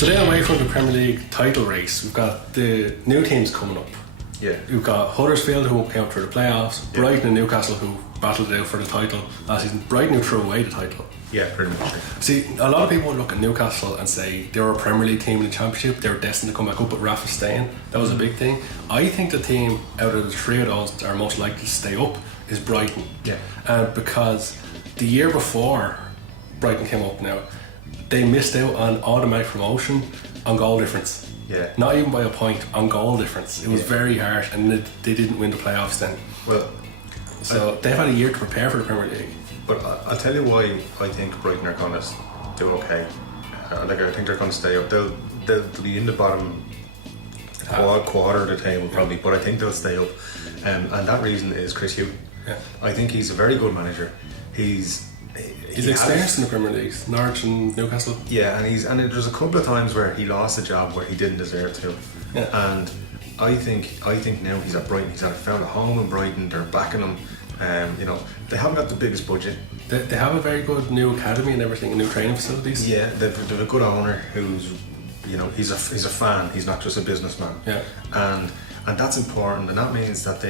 So then away from the Premier League title race, we've got the new teams coming up. Yeah. We've got Huddersfield who came up for the playoffs, Yeah. Brighton and Newcastle who battled it out for the title last season. Brighton who threw away the title. Yeah, pretty much. See, a lot of people look at Newcastle and say they were a Premier League team in the Championship, they were destined to come back up, but Rafa staying, that was a big thing. I think the team out of the three of those that are most likely to stay up is Brighton. Yeah. Because the year before Brighton came up now, they missed out on automatic promotion on goal difference. Yeah. Not even by a point, on goal difference. It was very harsh, and they didn't win the playoffs then. Well, So they've had a year to prepare for the Premier League. but I'll tell you why I think Brighton are going to do okay. I think they're going to stay up. They'll be in the bottom quarter of the table probably, but I think they'll stay up. And that reason is Chris Hughton. Yeah. I think he's a very good manager. He's experienced in the Premier League, Norwich and Newcastle. Yeah, and there's a couple of times where he lost a job where he didn't deserve to. Yeah. And I think now he's at Brighton. He's found a home in Brighton. They're backing him. They haven't got the biggest budget. They have a very good new academy and everything, new training facilities. Yeah, they've a good owner who's, he's a fan. He's not just a businessman. Yeah. And that's important. And that means that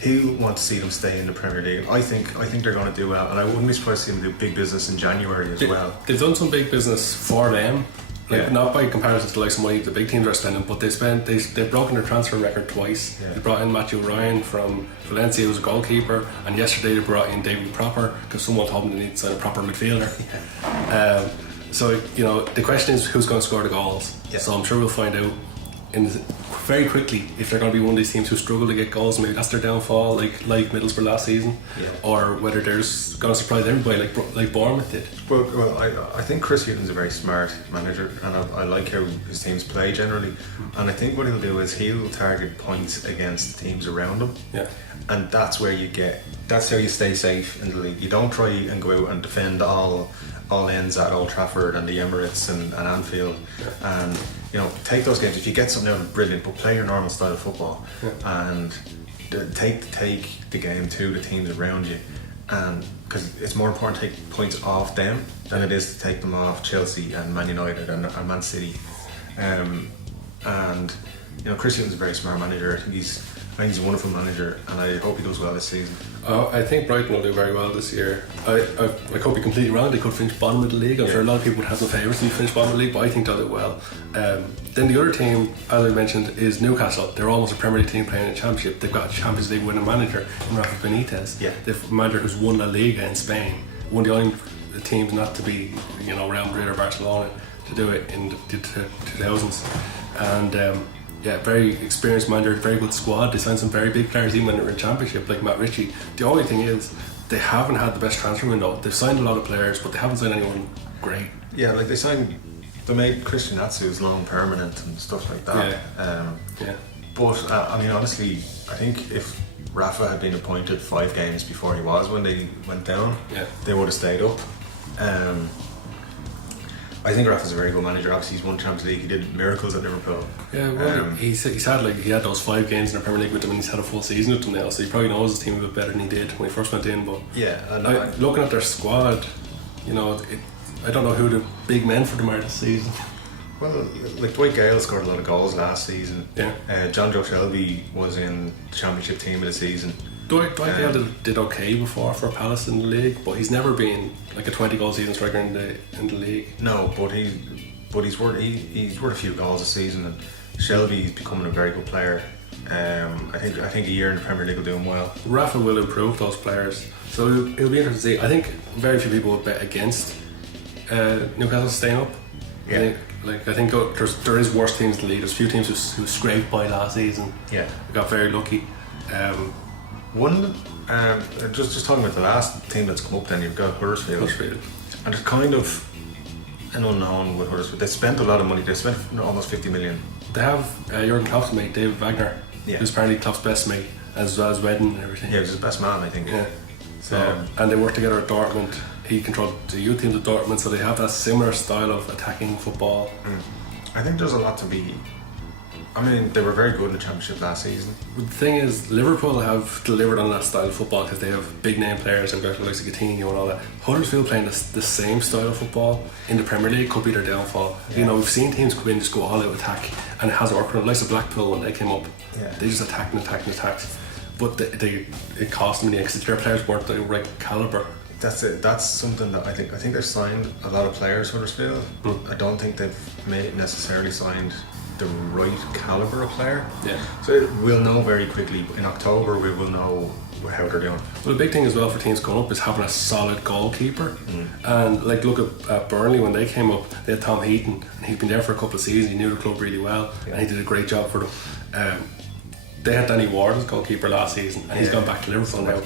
he'll want to see them stay in the Premier League. I think they're going to do well, and I wouldn't be surprised to see them do big business in January as well. They've done some big business for them, not by comparison to like some money the big teams are spending, but they've broken their transfer record twice. Yeah. They brought in Matthew Ryan from Valencia, who was a goalkeeper, and yesterday they brought in David Proper because someone told them they need to sign a proper midfielder. Yeah. So the question is who's going to score the goals. Yeah. So I'm sure we'll find out very quickly if they're going to be one of these teams who struggle to get goals. Maybe that's their downfall, like Middlesbrough last season, or whether they're going to surprise everybody like Bournemouth did. Well, I think Chris Hughton's a very smart manager, and I like how his teams play generally. And I think what he'll do is he'll target points against teams around him. Yeah. And that's how you stay safe in the league. You don't try and go out and defend all ends at Old Trafford and the Emirates and Anfield. Yeah. And take those games. If you get something out of it, brilliant, but play your normal style of football. Yeah. And take the game to the teams around you. And because it's more important to take points off them than it is to take them off Chelsea and Man United and Man City. Chris Hughton's a very smart manager. I think he's a wonderful manager, and I hope he does well this season. I think Brighton will do very well this year. I could be completely wrong. They could finish bottom of the league. I'm sure a lot of people would have no favourites to finish bottom of the league, but I think they'll do well. Then the other team, as I mentioned, is Newcastle. They're almost a Premier League team playing in the Championship. They've got a Champions League winning manager in Rafa Benitez. Yeah. They've a manager who's won La Liga in Spain. One of the only teams not to be, Real Madrid or Barcelona to do it in the 2000s. And very experienced manager, very good squad. They signed some very big players even when they were in Championship, like Matt Ritchie. The only thing is, they haven't had the best transfer window. They've signed a lot of players, but they haven't signed anyone great. Yeah, like they made Christian Atsu's loan permanent and stuff like that. But honestly, I think if Rafa had been appointed 5 games before he was when they went down, they would have stayed up. I think Rafa's a very good manager. Obviously, he's won Champions League. He did miracles at Liverpool. Yeah, well, he had those 5 games in the Premier League with them, and he's had a full season with them now. So he probably knows his team a bit better than he did when he first went in. But looking at their squad, I don't know who the big men for them are this season. Well, like Dwight Gale scored a lot of goals last season. Yeah. John Joe Shelby was in the Championship team of the season. Dwight Gale did okay before for Palace in the league, but he's never been like a 20-goal season striker in the league. No, but he's worth a few goals a season, and Shelby's becoming a very good player. I think a year in the Premier League will do him well. Rafa will improve those players, so it'll be interesting to see. I think very few people would bet against Newcastle staying up. Yeah. I think there is worse teams in the league. There's a few teams who scraped by last season. Yeah. Got very lucky. Just talking about the last team that's come up, then you've got Huddersfield. And it's kind of an unknown with Huddersfield. They spent a lot of money. They spent almost 50 million. They have Jurgen Klopp's mate, David Wagner, who's apparently Klopp's best mate, as well as Redden and everything. Yeah, he's his best man, I think. Yeah. So and they work together at Dortmund. He controlled the youth teams at Dortmund, so they have that similar style of attacking football. I think there's a lot to be I mean, they were very good in the Championship last season. The thing is, Liverpool have delivered on that style of football because they have big name players and guys like Coutinho and all that. Huddersfield playing the same style of football in the Premier League could be their downfall. Yeah. You know, we've seen teams come in and just go all out attack, and it hasn't worked for them. Like Blackpool when they came up, they just attacked. But it cost them in the end because their players weren't the right calibre. That's it. That's something that I think they've signed a lot of players, Huddersfield. I don't think they've necessarily signed the right calibre of player. Yeah. So we'll know very quickly. In October we will know how they're doing. Well, the big thing as well for teams going up is having a solid goalkeeper. And like look at Burnley when they came up, they had Tom Heaton, and he'd been there for a couple of seasons. He knew the club really well, and he did a great job for them. They had Danny Ward as goalkeeper last season, and he's gone back to Liverpool now.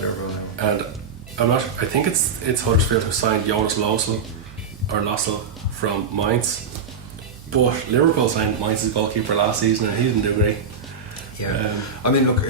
And I think it's Huddersfield who signed Jonas Lossell from Mainz. But Liverpool signed Mainz's goalkeeper last season and he didn't do great. Yeah. I mean, look,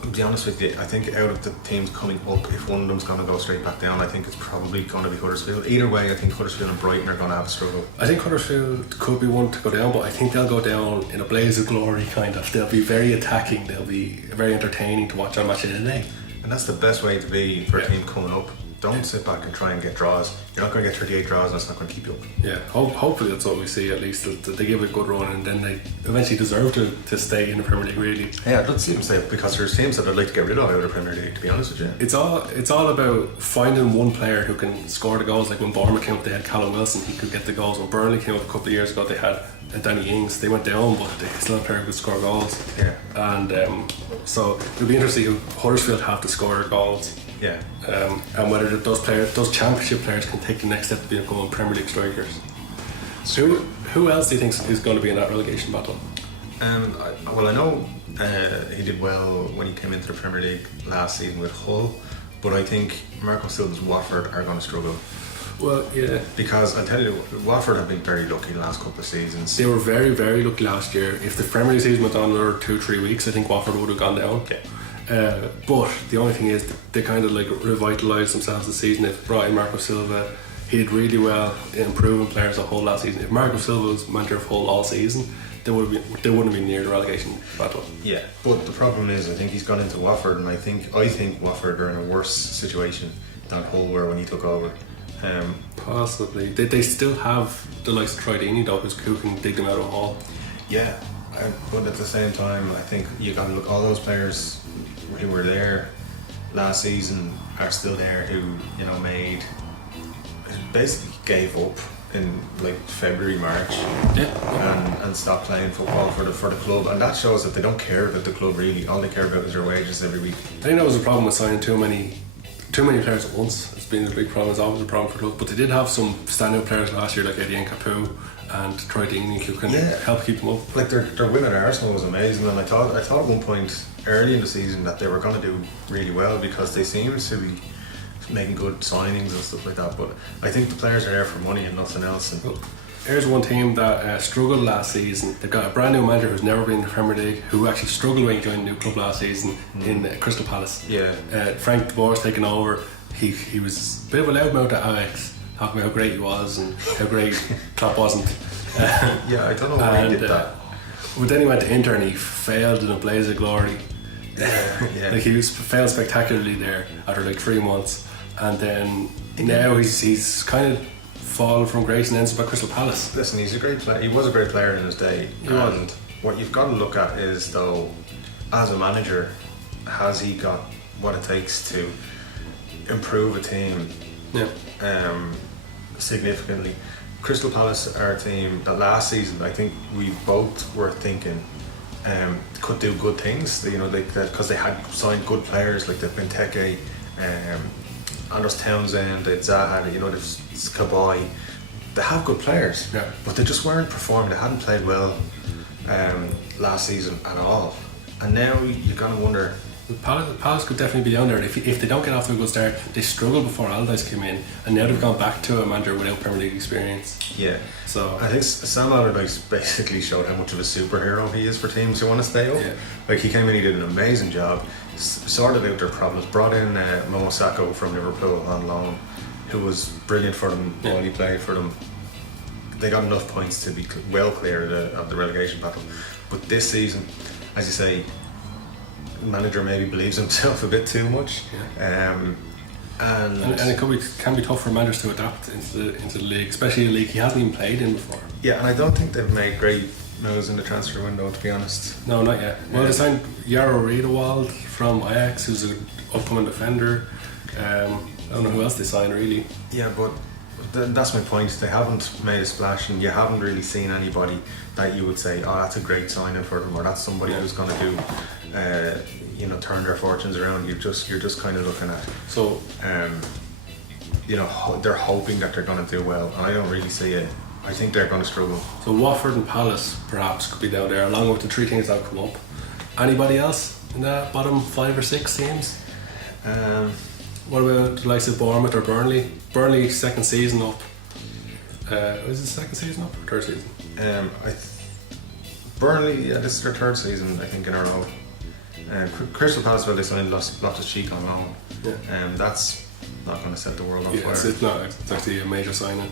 I'll be honest with you, I think out of the teams coming up, if one of them's going to go straight back down, I think it's probably going to be Huddersfield. Either way, I think Huddersfield and Brighton are going to have a struggle. I think Huddersfield could be one to go down, but I think they'll go down in a blaze of glory, kind of. They'll be very attacking, they'll be very entertaining to watch on Match of the Day. And that's the best way to be for a team coming up. Don't sit back and try and get draws. You're not going to get 38 draws and that's not going to keep you up. Yeah, hopefully that's what we see, at least, that they give it a good run and then they eventually deserve to stay in the Premier League, really. Yeah, I'd see them stay, because there's teams that I'd like to get rid of out of the Premier League, to be honest with you. It's all about finding one player who can score the goals. Like when Bournemouth came up, they had Callum Wilson, he could get the goals. When Burnley came up a couple of years ago, they had Danny Ings. They went down, but they still had a player who could score goals. Yeah. And so it'll be interesting who Huddersfield have to score goals. Yeah. And whether those Championship players can take the next step to becoming Premier League strikers. So who else do you think is going to be in that relegation battle? I know he did well when he came into the Premier League last season with Hull, but I think Marco Silva's Watford are going to struggle. Well, yeah. Because I'll tell you, Watford have been very lucky the last couple of seasons. They were very, very lucky last year. If the Premier League season went on another 2-3 weeks, I think Watford would have gone down. Yeah. But the only thing is they kind of like revitalised themselves this season. They've brought in Marco Silva. He did really well in improving players a whole last season. If Marco Silva was manager of Hull all season, they wouldn't have been near the relegation battle. Yeah, but the problem is I think he's gone into Watford, and I think Watford are in a worse situation than Hull were when he took over. Possibly. They still have the likes of Troydini though, who can dig them out of Hull. Yeah, but at the same time, I think you got to look, all those players who were there last season are still there, who basically gave up in like February, March, and stopped playing football for the club, and that shows that they don't care about the club really. All they care about is their wages every week. I think that was a problem with signing too many players at once. It's been a big problem. It's always a problem for clubs, but they did have some standout players last year like Eddie Capu and Troy Deeney who can help keep them up. Like their win at Arsenal was amazing, and I thought at one point early in the season that they were going to do really well because they seemed to be making good signings and stuff like that. But I think the players are there for money and nothing else. And here's one team that struggled last season. They've got a brand new manager who's never been in the Premier League, who actually struggled when he joined the new club last season in Crystal Palace. Yeah. Frank de Boer's taken over. He was a bit of a loudmouth at Ajax, talking about how great he was and how great Klopp wasn't. Yeah, I don't know why he did that. But then he went to Inter and he failed in a blaze of glory. Yeah. Like he failed spectacularly there after like 3 months, and then now he's kind of fallen from grace and ends up at Crystal Palace. Listen, he's a great player. He was a great player in his day. And what you've got to look at is, though, as a manager, has he got what it takes to improve a team significantly? Crystal Palace are a team that last season I think we both were thinking could do good things, because they had signed good players like the Benteke, Anders Townsend, Zaha, the Kabay. They have good players, but they just weren't performing. They hadn't played well last season at all, and now you're gonna wonder. Palace could definitely be down there. If they don't get off to a good start, they struggled before Allardyce came in, and now they've gone back to a manager without Premier League experience. Yeah. So I think Sam Allardyce basically showed how much of a superhero he is for teams who want to stay up. Yeah. Like he came in, he did an amazing job, sorted out their problems, brought in Momo Sakho from Liverpool on loan, who was brilliant for them while he played for them. they got enough points to be well clear of the relegation battle. But this season, as you say, the manager maybe believes himself a bit too much. And it can be tough for managers to adapt into the league, especially a league he hasn't even played in before. Yeah, and I don't think they've made great moves in the transfer window, to be honest. No, not yet. Well, they signed Jaro Riedewald from Ajax, who's an upcoming defender. I don't know who else they signed really. Yeah, but that's my point. They haven't made a splash, and you haven't really seen anybody that you would say, "Oh, that's a great signing for them," or "That's somebody who's going to do, turn their fortunes around." You're just kind of looking at. So, they're hoping that they're going to do well, and I don't really see it. I think they're going to struggle. So Watford and Palace perhaps could be down there, along with the three teams that come up. Anybody else in the bottom 5 or 6 teams? What about the likes of Bournemouth or Burnley? Burnley second season up. Is it second season up or third season? Burnley, this is their third season, I think, in a row. Crystal Palace, they signed Loftus-Cheek on loan. Yeah. That's not going to set the world on fire. It's not. It's actually a major signing.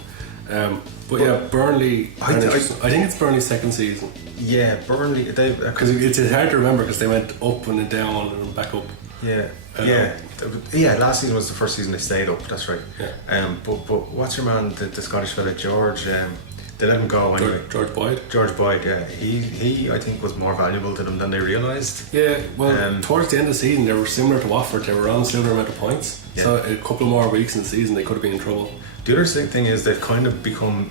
But yeah, Burnley. I think it's Burnley's second season. Yeah, Burnley. Because it's hard to remember because they went up and then down and back up. Yeah. Last season was the first season they stayed up. That's right. Yeah. But what's your man, the Scottish fella, George? They let him go anyway. George Boyd. George Boyd. Yeah. He I think was more valuable to them than they realised. Yeah. Well, towards the end of the season, they were similar to Watford. They were on a similar amount of points. Yeah. So a couple more weeks in the season, they could have been in trouble. The other thing is they've kind of become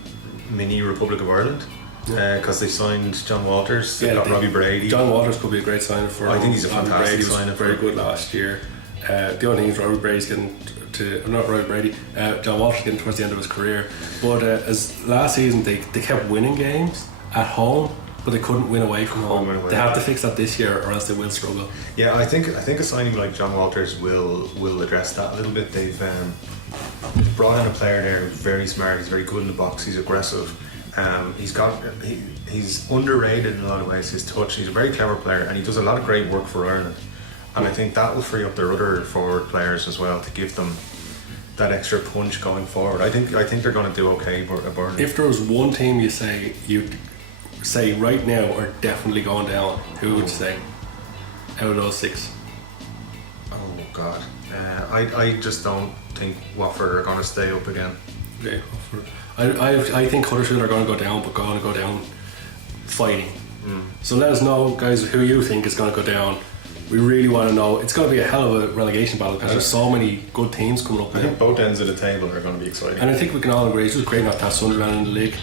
mini Republic of Ireland. Because they signed John Walters, they got Robbie Brady. John Walters could be a great signing for them. I think he's a fantastic signing. Very good last year. The only thing is Robbie Brady's getting John Walters getting towards the end of his career. But as last season they kept winning games at home, but they couldn't win away from home. They have to fix that this year, or else they will struggle. Yeah, I think a signing like John Walters will address that a little bit. They've brought in a player there who's very smart. He's very good in the box. He's aggressive. He's underrated in a lot of ways. His touch. He's a very clever player, and he does a lot of great work for Ireland. And I think that will free up their other forward players as well to give them that extra punch going forward. I think they're going to do okay. Burnley. If there was one team you'd say right now are definitely going down, who would you say out of those 6? Oh God, I just don't think Watford are going to stay up again. Okay, Watford. I think Huddersfield are going to go down, but going to go down fighting. So let us know, guys, who you think is going to go down. We really want to know. It's going to be a hell of a relegation battle because there's so many good teams coming up. I think both ends of the table are going to be exciting. And I think we can all agree it's just great not to have Sunderland in the league.